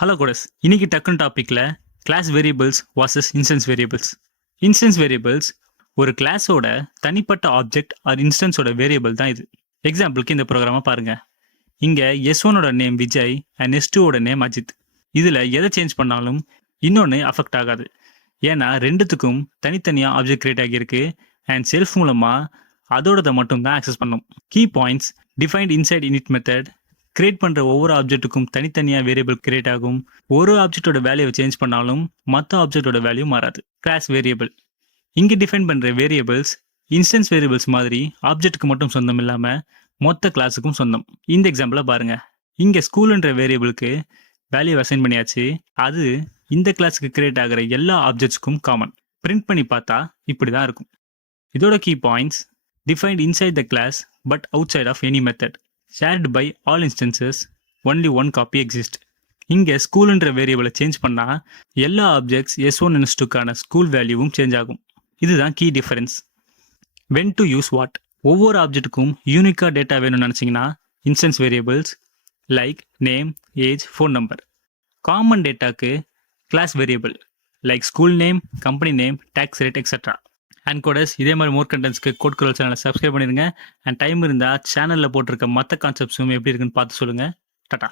Hello codes, இன்னைக்கு டக்குன் டாப்பிக்கில் class variables versus instance variables. Instance variables ஒரு கிளாஸோட தனிப்பட்ட ஆப்ஜெக்ட் ஆர் இன்ஸ்டன்ஸோட வேரியபிள் தான் இது. எக்ஸாம்பிளுக்கு இந்த ப்ரோக்ராமை பாருங்கள். இங்கே S1ஓட நேம் விஜய் அண்ட் S2ஓட நேம் அஜித். இதில் எதை சேஞ்ச் பண்ணாலும் இன்னொன்று அஃபெக்ட் ஆகாது. ஏன்னா ரெண்டுத்துக்கும் தனித்தனியாக ஆப்ஜெக்ட் கிரியேட் ஆகியிருக்கு அண்ட் செல்ஃப் மூலமாக அதோடதை மட்டும் தான் ஆக்சஸ் பண்ணும். Key points defined inside init method. Create பண்ணுற ஒவ்வொரு ஆப்ஜெக்ட்டுக்கும் தனித்தனியாக வேரியபிள் கிரியேட் ஆகும். ஒரு ஆப்ஜெக்டோட வேல்யூவை சேஞ்ச் பண்ணாலும் மற்ற ஆப்ஜெக்டோட வேல்யூ மாறாது. கிளாஸ் வேரியபிள் இங்கே டிஃபைன் பண்ணுற வேரியபிள்ஸ் இன்ஸ்டன்ஸ் வேரியபிள்ஸ் மாதிரி ஆப்ஜெக்ட்டுக்கு மட்டும் சொந்தம் இல்லாமல் மொத்த கிளாஸுக்கும் சொந்தம். இந்த எக்ஸாம்பிளை பாருங்கள். இங்கே ஸ்கூலுன்ற வேரியபிளுக்கு வேல்யூ அசைன் பண்ணியாச்சு. அது இந்த கிளாஸுக்கு கிரியேட் ஆகிற எல்லா ஆப்ஜெக்ட்ஸ்க்கும் காமன். பிரிண்ட் பண்ணி பார்த்தா இப்படி தான் இருக்கும். இதோட key points defined inside the class but outside of any method. shared by all instances, only one copy exists. இங்கே ஸ்கூலுன்ற வேரியபிளை சேஞ்ச் பண்ணால் எல்லா ஆப்ஜெக்ட்ஸ் S1 and S2க்கான ஸ்கூல் வேல்யூவும் சேஞ்ச் ஆகும். இதுதான் key difference. When to use what. ஒவ்வொரு ஆப்ஜெக்ட்டுக்கும் யூனிக்காக டேட்டா வேணும்னு நினச்சிங்கன்னா instance variables like name, age, phone number. Common டேட்டாக்கு class variable like school name, company name, tax rate etcetera. And codes, இதே மாதிரி மோர் கண்டென்ட்ஸ்க்கு கோட் குரல் சேனலை சப்ஸ்கிரைப் பண்ணிடுங்க. அண்ட் டைம் இருந்தால் சேனலில் போட்டிருக்க மற்ற கான்செப்ட்ஸும் எப்படி இருக்குன்னு பார்த்து சொல்லுங்கள். டாடா.